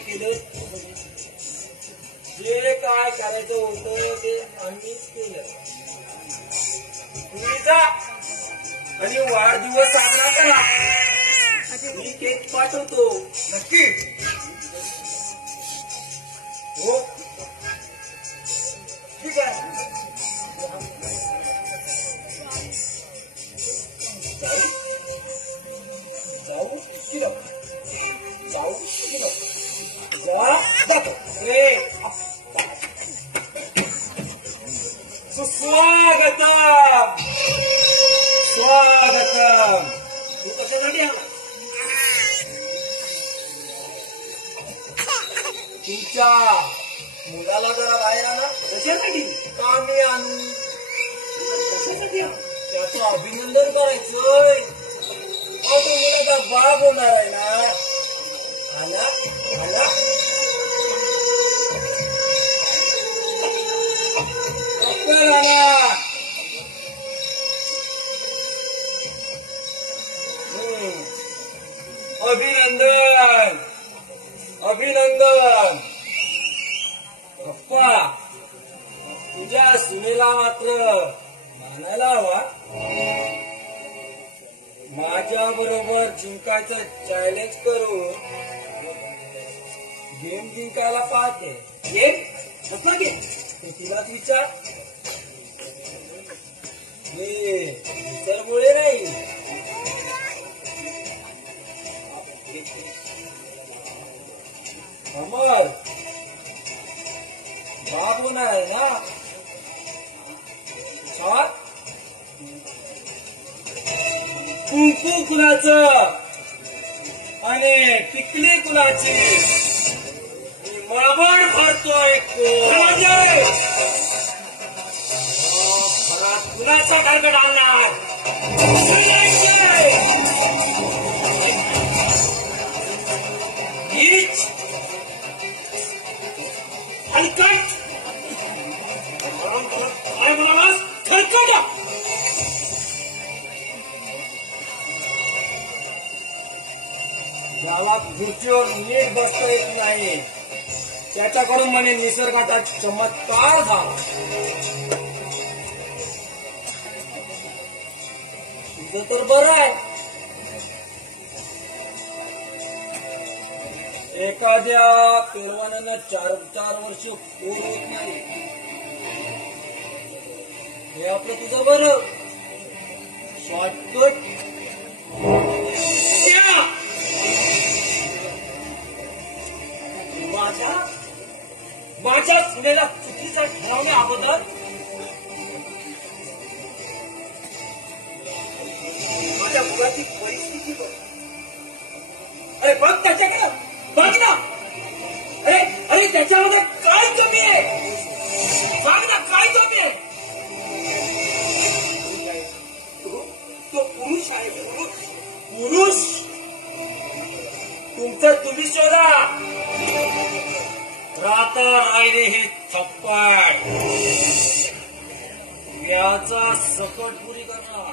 केलं जे काय करायचं होतं ते आम्हीच केलं. तुम्ही जा आणि वाढदिवस साजरा करा. मी केक पाठवतो. नक्की. हो ठीक आहे. जाऊ की नको जाऊ की नको जा सुस्वागतम स्वागतम. तू कशासाठी आला? तुमच्या मुलाला जरा बाहेर आणा. कशासाठी? कामी आणू. कशासाठी? त्याचं अभिनंदन करायचंय. तो मुलाचा बाप होणार आहे ना. आला आला आला. अभिनंदन अभिनंदन. पप्पा तुझ्या सुनेला मात्र मानायला हवा. माझ्या बरोबर जिंकायचं चॅलेंज करून गेम जिंकायला पाहते. गेम कसला गेम ते तिलाच विचार. विचारमुळे नाही. अमर बाप होणार आहे ना. छान. कुंकू कुणाचं आणि टिकली कुणाची मळबळ भरतोय कोण. कुणाचा टार्गेट आणणार. हलकट काय म्हणालास? खरकट. ज्याला खुर्चीवर नीट बसता येत नाही त्याच्याकडून म्हणे निसर्गाचा चमत्कार झाला. तुझं तर बरं आहे. एखाद्या पेलवानांना 4 वर्ष पोर होत नाही. हे आपलं तुझं बरं. शॉर्टकट. माझ्या सुनेला चुकीचा ठरवण्या अगोदर माझ्या मुलाची परिस्थिती बघ. अरे बघ त्याच्याकडे बघ ना. अरे अरे त्याच्यामध्ये काय कमी आहे सांग ना. काय कमी आहे? तो पुरुष आहे. पुरुष तुमचं तुम्ही शोधा. राता राहिली ही थप्पड. याचा सकट पुरी करा.